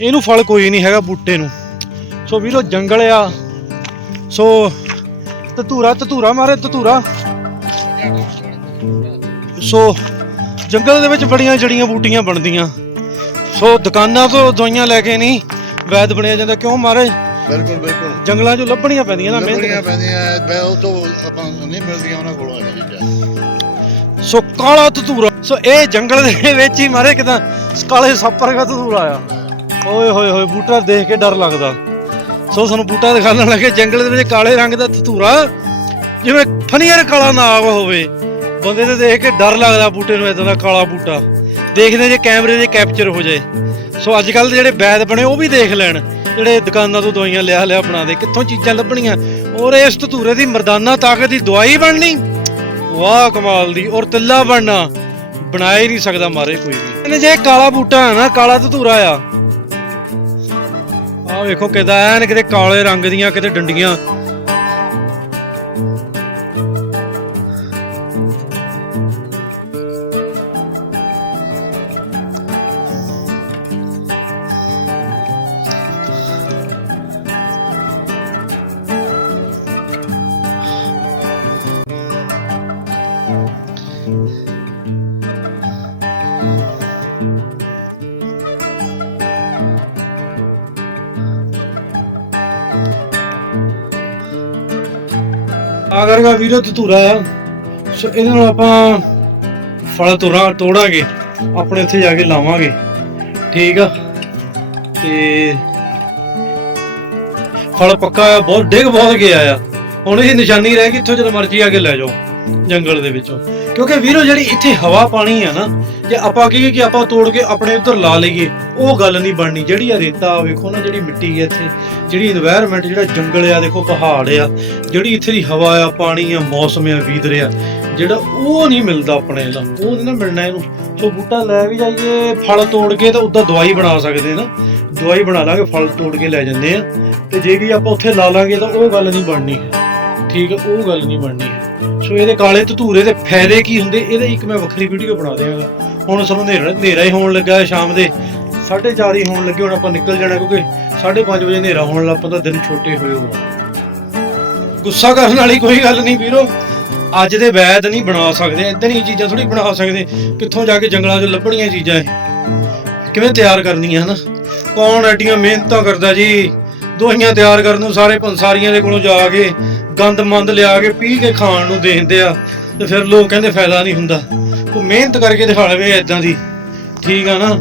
ਇਹਨੂੰ ਫਲ ਕੋਈ ਨਹੀਂ ਹੈਗਾ ਬੂਟੇ ਨੂੰ। ਸੋ ਵੀਰੋ ਜੰਗਲ ਆ। ਸੋ ਧਤੂਰਾ ਧਤੂਰਾ ਮਾਰੇ ਧਤੂਰਾ। ਸੋ ਜੰਗਲ ਦੇ ਵਿੱਚ ਬੜੀਆਂ ਜੜੀਆਂ ਬੂਟੀਆਂ ਬਣਦੀਆਂ। ਸੋ ਦੁਕਾਨਾਂ ਤੋਂ ਦਵਾਈਆਂ ਲੈ ਕੇ ਨਹੀਂ ਵੈਦ ਬਣਿਆ ਜਾਂਦਾ। ਕਿਉਂ ਮਾਰੇ? ਬਿਲਕੁਲ ਬਿਲਕੁਲ। ਜੰਗਲਾਂ 'ਚੋਂ ਲੱਭਣੀਆਂ ਪੈਂਦੀਆਂ ਨਾ ਮਿਹਨਤ ਪੈਂਦੀਆਂ ਬੈ ਉਹ ਤੋਂ ਆਪਾਂ ਨਹੀਂ ਮਿਲਦੀਆਂ ਉਹਨਾਂ ਕੋਲੋਂ ਇਹ ਚੀਜ਼ਾਂ। ਸੋ ਕਾਲਾ ਧਤੂਰਾ। ਸੋ ਇਹ ਜੰਗਲ ਦੇ ਵਿੱਚ ਹੀ ਮਾਰੇ ਕਿਦਾਂ ਕਾਲੇ ਸੱਪ ਵਰਗਾ ਧਤੂਰਾ ਆ। ਓਏ ਹੋਏ ਹੋਏ, ਬੂਟਾ ਦੇਖ ਕੇ ਡਰ ਲੱਗਦਾ। ਸੋ ਸਾਨੂੰ ਬੂਟਾ ਦਿਖਾਉਣ ਲੱਗੇ, ਜੰਗਲ ਦੇ ਵਿੱਚ ਕਾਲੇ ਰੰਗ ਦਾ ਧਤੂਰਾ, ਜਿਵੇਂ ਫਨੀਅਰ ਕਾਲਾ ਨਾਗ ਹੋਵੇ। ਬੰਦੇ ਤੇ ਦੇਖ ਕੇ ਡਰ ਲੱਗਦਾ ਬੂਟੇ ਨੂੰ ਇਦਾਂ ਦਾ ਕਾਲਾ ਬੂਟਾ। ਦੇਖਦੇ ਜੇ ਕੈਮਰੇ ਦੇ ਕੈਪਚਰ ਹੋ ਜਾਏ। ਸੋ ਅੱਜ ਕੱਲ ਜਿਹੜੇ ਵੈਦ ਬਣੇ, ਉਹ ਵੀ ਦੇਖ ਲੈਣ। ਜਿਹੜੇ ਦੁਕਾਨਾਂ ਤੋਂ ਦਵਾਈਆਂ ਲਿਆ ਲਿਆ ਬਣਾ ਦੇ ਕਿੱਥੋਂ ਚੀਜ਼ਾਂ ਲੱਭਣੀਆਂ। ਔਰ ਇਸ ਧਤੂਰੇ ਦੀ ਮਰਦਾਨਾ ਤਾਕਤ ਦੀ ਦਵਾਈ ਬਣਨੀ। ਵਾਹ, ਕਮਾਲ ਦੀ। ਔਰ ਤਿੱਲਾ ਬਣਨਾ। ਬਣਾ ਹੀ ਨਹੀਂ ਸਕਦਾ ਮਾਰੇ ਕੋਈ ਵੀ। ਇਹਨੇ ਜੇ ਕਾਲਾ ਬੂਟਾ ਹੈ ਨਾ, ਕਾਲਾ ਧਤੂਰਾ ਆ। ਆਹ ਵੇਖੋ ਕਿਦਾਂ ਐਨ ਕਿਤੇ ਕਾਲੇ ਰੰਗ ਦੀਆਂ ਕਿਤੇ ਡੰਡੀਆਂ। ਆ ਕਰਗਾ ਵੀਰੋ ਧਤੂਰਾ ਆ। ਸੋ ਇਹਦੇ ਨਾਲ ਆਪਾਂ ਫਲ ਤੋੜਾ ਤੋੜਾਂਗੇ। ਆਪਣੇ ਇੱਥੇ ਜਾ ਕੇ ਲਾਵਾਂਗੇ। ਠੀਕ ਆ? ਤੇ ਫਲ ਪੱਕਾ ਆ, ਬਹੁਤ ਡਿੱਗ ਬਹੁਤ ਗਿਆ ਆ। ਹੁਣ ਇਹ ਨਿਸ਼ਾਨੀ ਰਹਿ ਗਈ, ਇੱਥੋਂ ਜਦੋਂ ਮਰਜ਼ੀ ਆ ਕੇ ਲੈ ਜਾਓ। ਜੰਗਲ ਦੇ ਵਿੱਚੋਂ। ਕਿਉਂਕਿ ਵੀਰੋ, ਜਿਹੜੀ ਇੱਥੇ ਹਵਾ ਪਾਣੀ ਆ ਨਾ, ਜੇ ਆਪਾਂ ਕਹੀਏ ਕਿ ਆਪਾਂ ਤੋੜ ਕੇ ਆਪਣੇ ਉੱਧਰ ਲਾ ਲਈਏ, ਉਹ ਗੱਲ ਨਹੀਂ ਬਣਨੀ। ਜਿਹੜੀ ਆ ਰੇਤਾ, ਵੇਖੋ ਨਾ ਜਿਹੜੀ ਮਿੱਟੀ ਹੈ ਇੱਥੇ। ਜਿਹੜੀ এনवायरमेंट ਜਿਹੜਾ ਜੰਗਲ ਆ, ਦੇਖੋ ਪਹਾੜ ਆ। ਜਿਹੜੀ ਇੱਥੇ ਦੀ ਹਵਾ ਆ, ਪਾਣੀ ਆ, ਮੌਸਮ ਆ, ਵੀਦਰ ਰਿਹਾ ਜਿਹੜਾ ਉਹ ਨਹੀਂ ਮਿਲਦਾ ਆਪਣੇ ਨਾਲ ਉਹ ਨਹੀਂ ਨਾ ਮਿਲਣਾ ਇਹਨੂੰ। ਸੋ ਬੂਟਾ ਲੈ ਵੀ ਜਾਈਏ, ਫਲ ਤੋੜ ਕੇ ਤਾਂ ਉਦਾਂ ਦਵਾਈ ਬਣਾ ਸਕਦੇ ਨਾ ਦਵਾਈ ਬਣਾ ਲਾਂਗੇ, ਫਲ ਤੋੜ ਕੇ ਲੈ ਜਾਂਦੇ ਆ। ਤੇ ਜੇ ਕਿ ਆਪਾਂ ਉੱਥੇ ਲਾ ਲਾਂਗੇ ਤਾਂ ਉਹ ਗੱਲ ਨਹੀਂ ਬਣਨੀ। ਠੀਕ ਉਹ ਗੱਲ ਨਹੀਂ ਬਣਨੀ। ਸੋ ਇਹਦੇ ਕਾਲੇ ਧਤੂਰੇ ਦੇ ਫਾਇਦੇ ਕੀ ਹੁੰਦੇ? ਇਹਦੇ ਇੱਕ ਮੈਂ ਵੱਖਰੀ ਵੀਡੀਓ ਬਣਾ ਦਿਆਂਗਾ। ਹੁਣ ਸਾਨੂੰ ਹਨੇਰਾ ਹਨੇਰਾ ਹੀ ਹੋਣ ਲੱਗਾ ਸ਼ਾਮ ਦੇ। 4:30 ਹੀ ਹੋਣ ਲੱਗੇ, ਹੁਣ ਆਪਾਂ ਨਿਕਲ ਜਾਣਾ ਕਿਉਂਕਿ 5:30 ਵਜੇ ਹਨੇਰਾ ਹੋਣ ਲੱਗ ਪੈਂਦਾ ਦਿਨ ਛੋਟੇ ਹੋਏ ਹੋ ਗੁੱਸਾ ਕਰਨ ਵਾਲੀ ਕੋਈ ਗੱਲ ਨਹੀਂ ਵੀਰੋ। ਅੱਜ ਦੇ ਵੈਦ ਨਹੀਂ ਬਣਾ ਸਕਦੇ, ਇਦਾਂ ਹੀ ਚੀਜ਼ਾਂ ਥੋੜੀ ਬਣਾ ਸਕਦੇ। ਕਿੱਥੋਂ ਜਾ ਕੇ ਜੰਗਲਾਂ 'ਚ ਲੱਭਣੀਆਂ ਚੀਜ਼ਾਂ ਕਿਵੇਂ ਤਿਆਰ ਕਰਨੀਆਂ ਹਨਾ? ਕੌਣ ਐਡੀਆਂ ਮਿਹਨਤਾਂ ਕਰਦਾ ਜੀ? ਦੋਹੀਆਂ ਤਿਆਰ ਕਰਨ ਨੂੰ ਸਾਰੇ ਪੰਸਾਰੀਆਂ ਦੇ ਕੋਲੋਂ ਜਾ ਕੇ ਗੰਦ ਮੰਦ ਲਿਆ ਕੇ ਪੀ ਕੇ ਖਾਣ ਨੂੰ ਦੇ ਦਿੰਦੇ ਆ ਤੇ ਫਿਰ ਲੋਕ ਕਹਿੰਦੇ ਫਾਇਦਾ ਨਹੀਂ ਹੁੰਦਾ। ਉਹ ਮਿਹਨਤ ਕਰਕੇ ਦਿਖਾ ਲਵੇ ਇਦਾਂ ਦੀ। ਠੀਕ ਆ ਨਾ?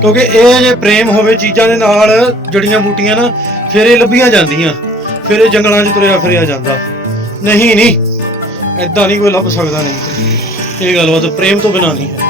ਕਿਉਂਕਿ ਇਹ ਜੇ ਪ੍ਰੇਮ ਹੋਵੇ ਚੀਜ਼ਾਂ ਦੇ ਨਾਲ, ਜੜੀਆਂ ਬੂਟੀਆਂ ਨਾ, ਫਿਰ ਇਹ ਲੱਭੀਆਂ ਜਾਂਦੀਆਂ। ਫਿਰ ਇਹ ਜੰਗਲਾਂ 'ਚ ਤੁਰਿਆ ਫਿਰਿਆ ਜਾਂਦਾ। ਨਹੀਂ ਨਹੀਂ। ਇਦਾਂ ਨਹੀਂ ਕੋਈ ਲੱਭ ਸਕਦਾ ਨਹੀਂ। ਇਹ ਗੱਲਬਾਤ ਪ੍ਰੇਮ ਤੋਂ ਬਿਨਾਂ ਨਹੀਂ ਹੈ।